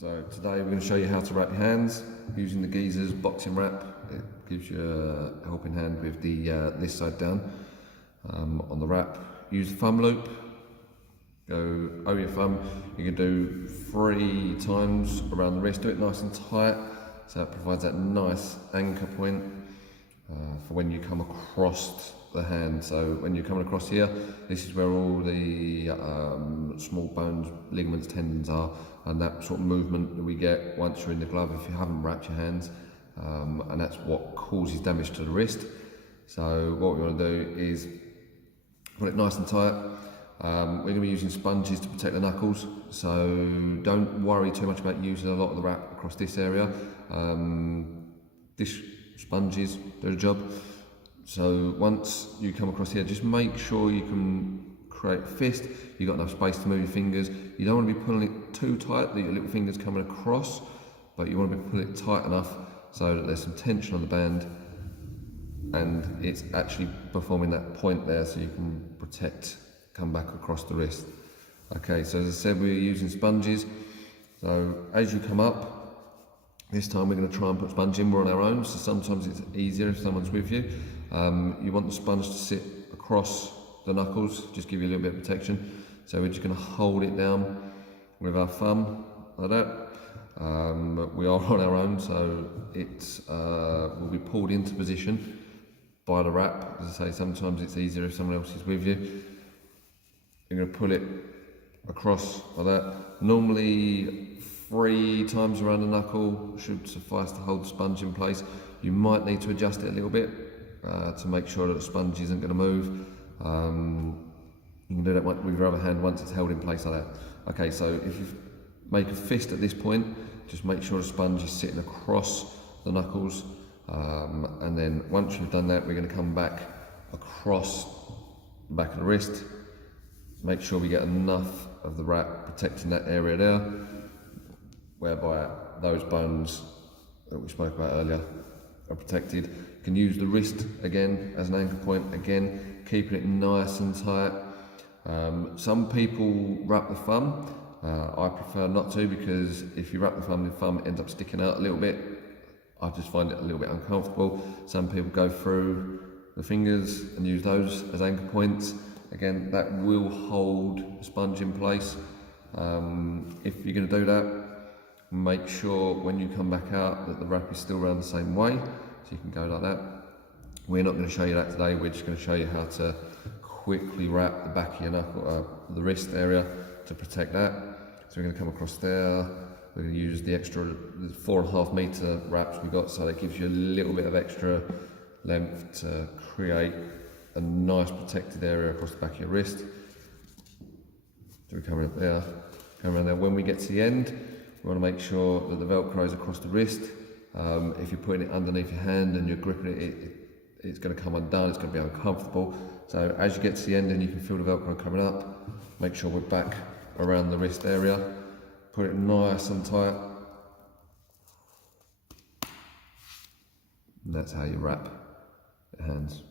So today we're going to show you how to wrap your hands using the Geezers boxing wrap. It gives you a helping hand with the this side down on the wrap. Use the thumb loop. Go over your thumb. You can do 3 times around the wrist. Do it nice and tight, so it provides that nice anchor point for when you come across the hand. So when you're coming across here, this is where all the small bones, ligaments, tendons are, and that sort of movement that we get once you're in the glove if you haven't wrapped your hands, and that's what causes damage to the wrist. So what we want to do is put it nice and tight. We're going to be using sponges to protect the knuckles, so don't worry too much about using a lot of the wrap across this area. This sponges do the job. So once you come across here, just make sure you can create a fist. You've got enough space to move your fingers. You don't want to be pulling it too tight that your little finger's coming across, but you want to be pulling it tight enough so that there's some tension on the band and it's actually performing that point there so you can protect, come back across the wrist. Okay, so as I said, we're using sponges. So as you come up, this time we're going to try and put sponge in. We're on our own, so sometimes it's easier if someone's with you. You want the sponge to sit across the knuckles, just give you a little bit of protection. So we're just going to hold it down with our thumb like that. We are on our own, so it will be pulled into position by the wrap. As I say, sometimes it's easier if someone else is with you. You're going to pull it across like that. Normally 3 times around the knuckle should suffice to hold the sponge in place. You might need to adjust it a little bit to make sure that the sponge isn't going to move. You can do that with your other hand once it's held in place like that. Okay, so if you make a fist at this point, just make sure the sponge is sitting across the knuckles, and then once you've done that, we're going to come back across the back of the wrist. Make sure we get enough of the wrap protecting that area there, whereby those bones that we spoke about earlier are protected. You can use the wrist again as an anchor point, again keeping it nice and tight. Some people wrap the thumb. I prefer not to, because if you wrap the thumb ends up sticking out a little bit. I just find it a little bit uncomfortable. Some people go through the fingers and use those as anchor points. Again, that will hold the sponge in place. If you're going to do that, make sure when you come back out that the wrap is still around the same way, so you can go like that. We're not going to show you that today. We're just going to show you how to quickly wrap the back of your knuckle, the wrist area, to protect that. So we're going to come across there. We're going to use the extra 4.5 meter wraps we got, so that gives you a little bit of extra length to create a nice protected area across the back of your wrist. So we're coming up there, come around there. When we get to the end, we want to make sure that the Velcro is across the wrist. If you're putting it underneath your hand and you're gripping it, it's going to come undone, it's going to be uncomfortable. So as you get to the end and you can feel the Velcro coming up, make sure we're back around the wrist area. Put it nice and tight. And that's how you wrap your hands.